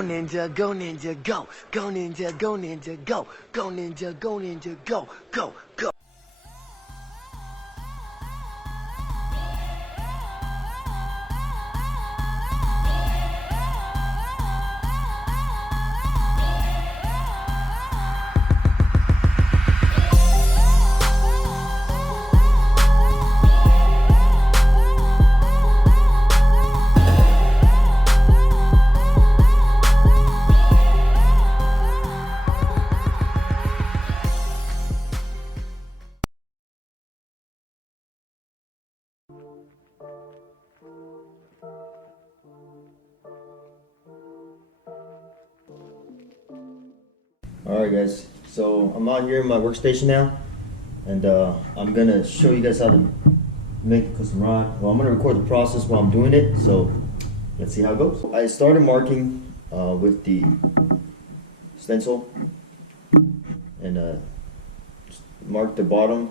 Go ninja, go ninja, go. Go ninja, go ninja, go. Go ninja, go ninja, go. Go, go. Alright guys, so I'm out here in my workstation now, and I'm gonna show you guys how to make a custom rod. Well, I'm gonna record the process while I'm doing it, so let's see how it goes. I started marking with the stencil, and mark the bottom,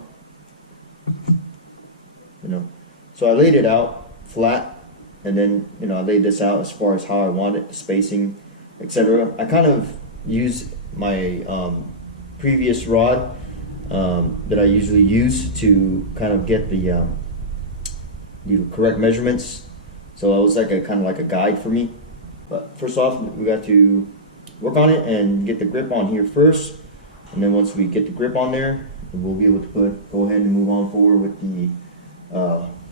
so I laid it out flat, and then I laid this out as far as how I want it, the spacing, etc. I kind of use my previous rod that I usually use to kind of get the correct measurements, so it was like a kind of like a guide for me. But first off, we got to work on it and get the grip on here first, and then once we get the grip on there, we'll be able to go ahead and move on forward with the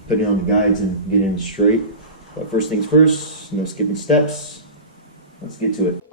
putting on the guides and getting it straight. But first things first, no skipping steps. Let's get to it.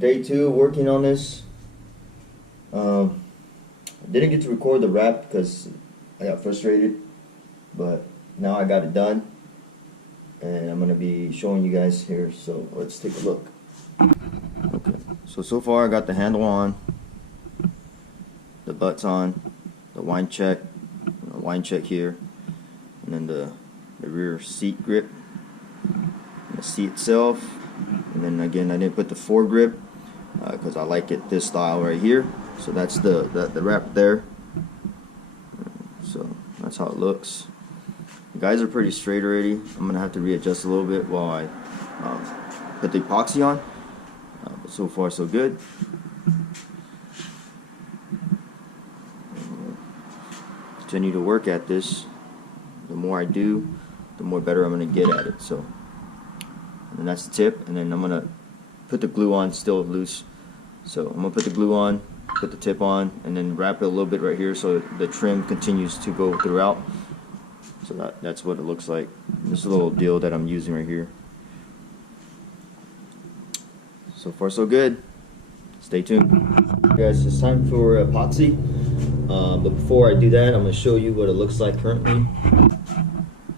day 2 working on this. I didn't get to record the wrap because I got frustrated, but now I got it done, and I'm going to be showing you guys here, so let's take a look. Okay, so far I got the handle on, the butts on, the wind check here, and then the rear seat grip, the seat itself, and then again I didn't put the foregrip because I like it this style right here. So that's the wrap there. So that's how it looks. The guys are pretty straight already. I'm gonna have to readjust a little bit while I put the epoxy on. But so far so good. Continue to work at this. The more I do, the more better I'm gonna get at it. So, and then that's the tip. And then I'm gonna put the glue on still loose. So I'm gonna put the glue on, put the tip on, and then wrap it a little bit right here so the trim continues to go throughout. So that's what it looks like. This little deal that I'm using right here. So far so good. Stay tuned. Guys, it's time for epoxy. But before I do that, I'm going to show you what it looks like currently.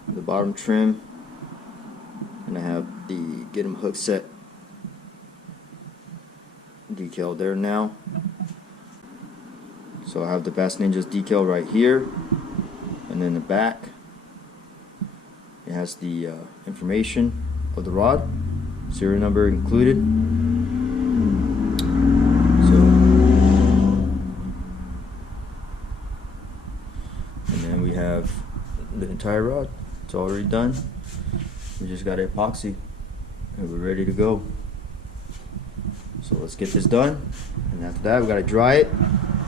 The bottom trim. And I have the Get 'em Hook Set decal there now. So I have the Bass Ninjas decal right here, and then the back it has the information of the rod, serial number included. So, and then we have the entire rod. It's already done. We just got epoxy and we're ready to go. So let's get this done, and after that we gotta dry it.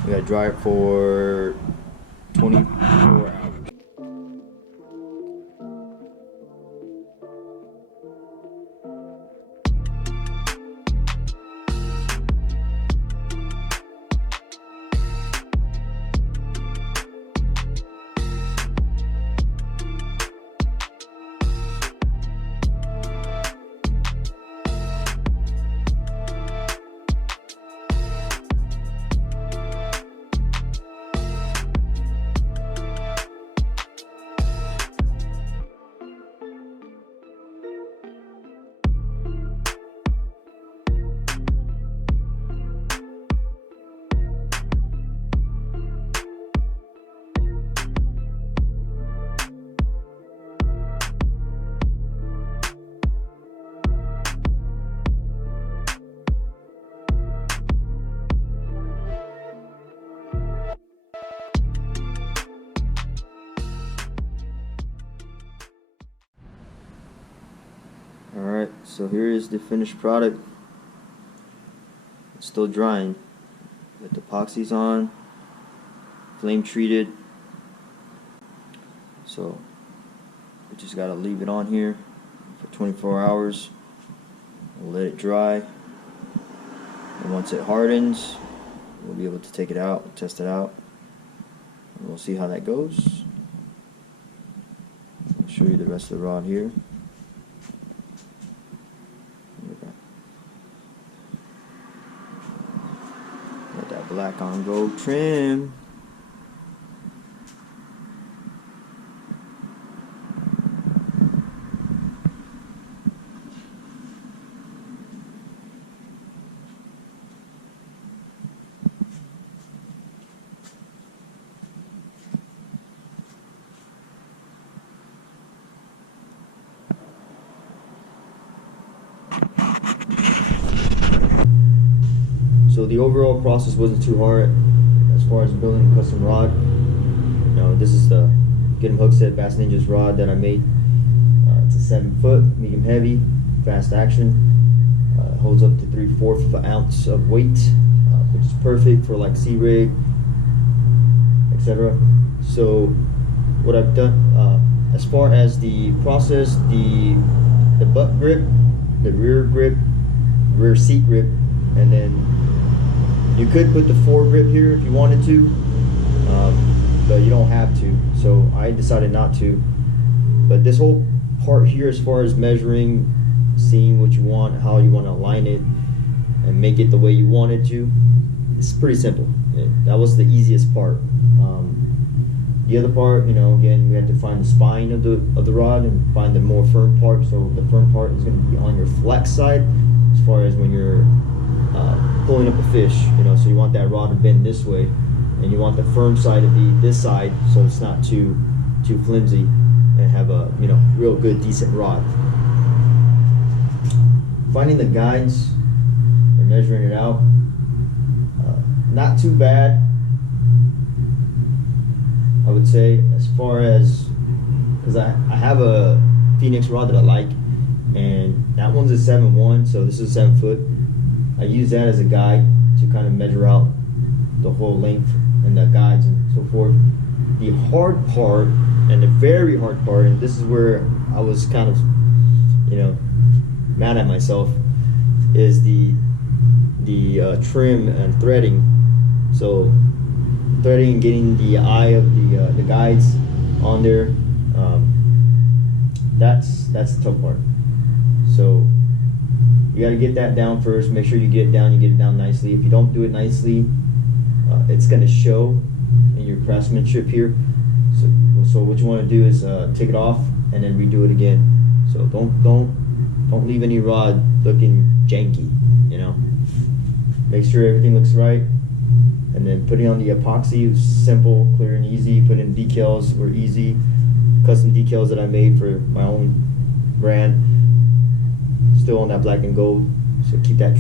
We gotta dry it for 24 hours. Alright, so here is the finished product. It's still drying. Got the epoxies on, flame treated. So we just gotta leave it on here for 24 hours. We'll let it dry. And once it hardens, we'll be able to take it out, test it out, and we'll see how that goes. I'll show you the rest of the rod here. Got that black on gold trim. So the overall process wasn't too hard as far as building a custom rod. You know, this is the Get 'em Hook Set Bass Ninjas rod that I made. It's a 7-foot, medium heavy, fast action. Holds up to 3/4 of an ounce of weight, which is perfect for like sea rig, etc. So what I've done as far as the process, the butt grip, the rear grip, rear seat grip, and then you could put the foregrip here if you wanted to, but you don't have to. So I decided not to. But this whole part here, as far as measuring, seeing what you want, how you want to align it, and make it the way you want it to. It's pretty simple. That was the easiest part. The other part, again, we had to find the spine of the rod and find the more firm part. So the firm part is going to be on your flex side, as far as when you're pulling up a fish. So you want that rod to bend this way, and you want the firm side to be this side, so it's not too flimsy, and have a real good decent rod. Finding the guides and measuring it out, not too bad, I would say, as far as, because I have a Phoenix rod that I like, and that one's a 7-1, so this is 7 foot. I use that as a guide to kind of measure out the whole length and the guides and so forth. The hard part, and the very hard part, and this is where I was kind of mad at myself, is the trim and threading. So threading and getting the eye of the guides on there, that's the tough part. So you got to get that down first. Make sure you get it down nicely. If you don't do it nicely, it's going to show in your craftsmanship here. So what you want to do is take it off and then redo it again. So don't leave any rod looking janky. Make sure everything looks right, and then putting on the epoxy was simple, clear, and easy. Putting decals were easy. Custom decals that I made for my own brand, still on that black and gold, so keep that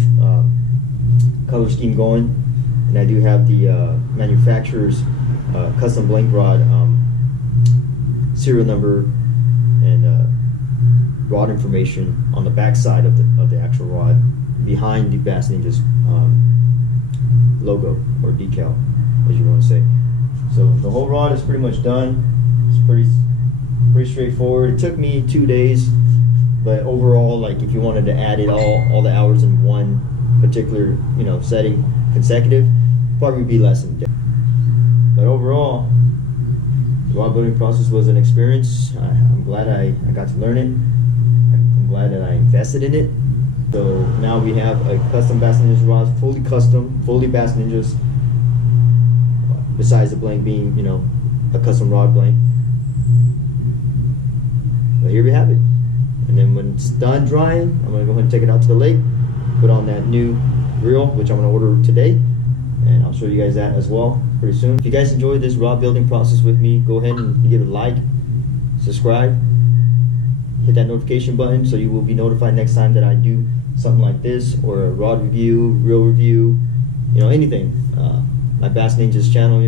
color scheme going. And I do have the manufacturer's custom blank rod serial number and rod information on the back side of the actual rod, behind the Bass Ninjas logo or decal, as you want to say. So the whole rod is pretty much done. It's pretty straightforward. It took me 2 days, but overall, like, if you wanted to add it all the hours in one particular setting consecutive, probably be less than a day. But overall, the rod building process was an experience. I'm glad I got to learn it. I'm glad that I invested in it. So now we have a custom Bass Ninjas rod, fully custom, fully Bass Ninjas, besides the blank being, a custom rod blank. But here we have it. And then when it's done drying, I'm going to go ahead and take it out to the lake, put on that new reel, which I'm going to order today, and I'll show you guys that as well pretty soon. If you guys enjoyed this rod building process with me, go ahead and give it a like, subscribe, hit that notification button so you will be notified next time that I do something like this, or a rod review, reel review, anything. My Bass Ninjas channel,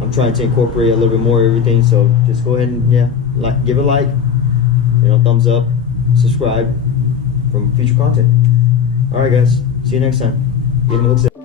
I'm trying to incorporate a little bit more of everything, so just go ahead and give it a like, thumbs up, subscribe for future content. Alright guys, see you next time. Give them a look.